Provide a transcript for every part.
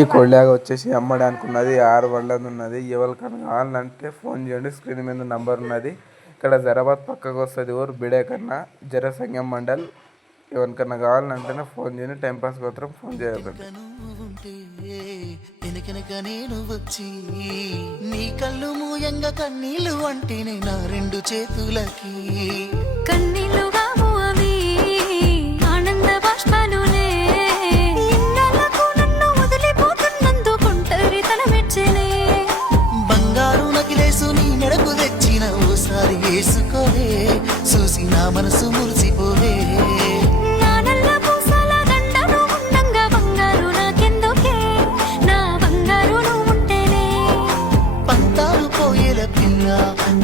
ఈ కొల్లాగ వచ్చేసి అమ్మడానికి ఉన్నది. 6 బండ్లది ఉన్నది. ఎవరికైనా కావాలంటే ఫోన్ చేయండి. స్క్రీన్ మీద నంబర్ ఉన్నది. ఇక్కడ జరాబాద్ పక్కకు వస్తుంది. ఊరు బిడే కన్నా జరసంగం మండల్. ఎవరికన్నా కావాలంటేనే ఫోన్ చేయండి. టైంపాస్ మాత్రం ఫోన్ చేయకండి. వెనకనక నేను వచ్చి నీ కళ్ళు మూయంగా కన్నీళ్ళు అంటేనే నా 2 చేతులకి కన్నీళ్ళు కావు అవి ఆనంద బాష్పాలులే. ఇన్నాళ్ళకు నన్ను వదిలిపోతున్నందుకుంటరి తన మెచ్చలే. బంగారు నకిలేసు నీ మెడకు తెచ్చిన ఓసారి వేసుకోలే. చూసి నా మనసు మురిసిపోలే.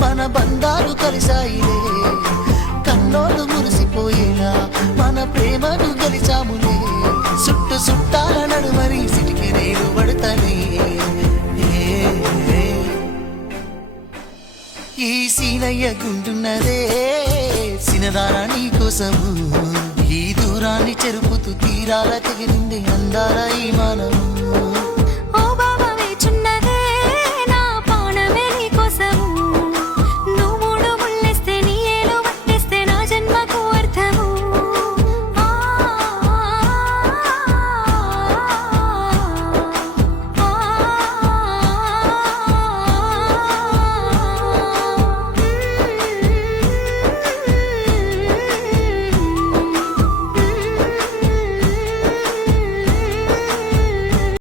మన బంధాలు కలిసాయిలే. కన్నోళ్ళు మురిసిపోయేలా మన ప్రేమను గెలిచాములే. చుట్టాల నడుమని సిటికి నేను పడతానే. ఈ సీనయ్య గుంటున్నదే సినదారా నీ కోసము. ఈ దూరాన్ని చెరుపుతూ తీరాల తెగిరింది అందాల ఈ మానము.